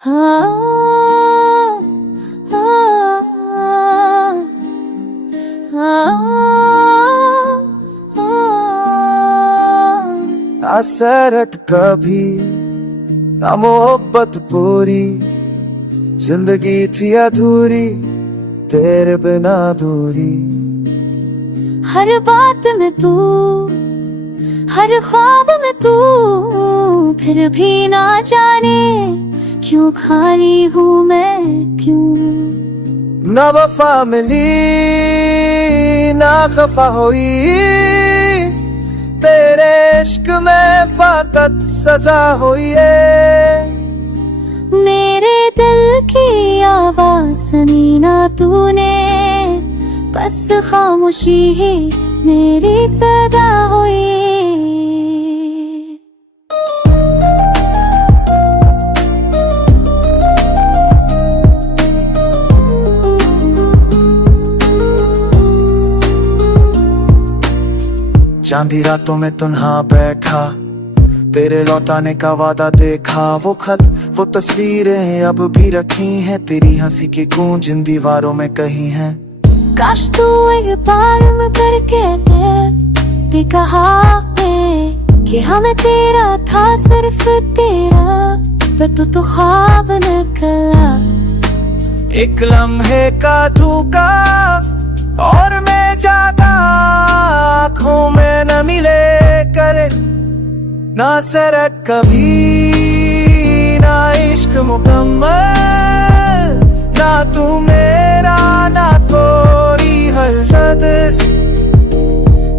हाँ, हाँ, ना सैरट कभी ना मोहब्बत पूरी, जिंदगी थी अधूरी तेरे बिना दूरी। हर बात में तू, हर ख्वाब में तू, फिर भी ना जाने क्यों खाली हूँ मैं, क्यों ना वफा मिली ना खफा हुई, तेरे इश्क में फाकत सजा हुई है। मेरे दिल की आवाज सुनी ना तूने, बस खामोशी ही मेरी सदा हुई। चांदी रातों में तुन्हा बैठा, तेरे लौटाने का वादा देखा। वो खत वो तस्वीरें अब भी रखी हैं, तेरी हंसी की गूंज इन दीवारों में कहीं है। काश तू एक बार में करके दे कहा है कि हमें तेरा था सिर्फ तेरा, पर तू तो ख्वाब निकला। एक लम्हे का धोखा और मैं जागा, आँखों में न मिले करे ना सरट कभी, ना इश्क मुकम्मल, ना तू मेरा ना थोड़ी हर सदस।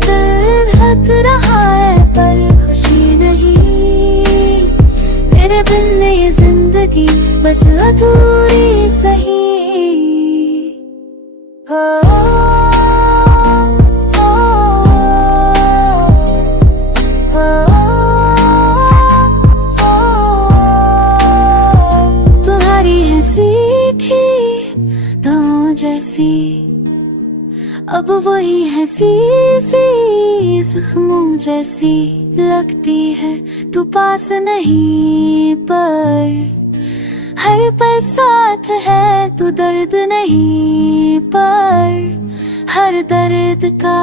दिल धड़क रहा है पर खुशी नहीं, तेरे बिन ये जिंदगी बस अधूरी सही। जैसी अब वही है सी जख्मों जैसी लगती है, तू पास नहीं पर हर पल साथ है, तू दर्द नहीं पर हर दर्द का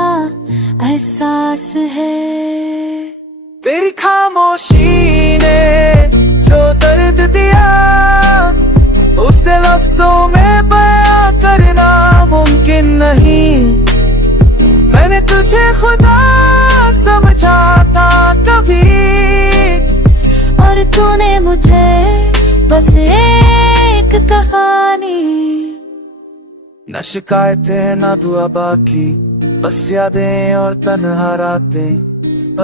एहसास है। तेरी खामोशी ने जो दर्द दिया, उसे लफ्जों में बयां करना मुमकिन नहीं। मैंने तुझे खुदा समझा था कभी, और तूने मुझे बस एक कहानी। न शिकायतें न दुआ बाकी, बस यादें और तन्हा रातें।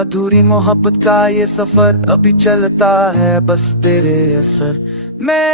अधूरी मोहब्बत का ये सफर अभी चलता है, बस तेरे असर में।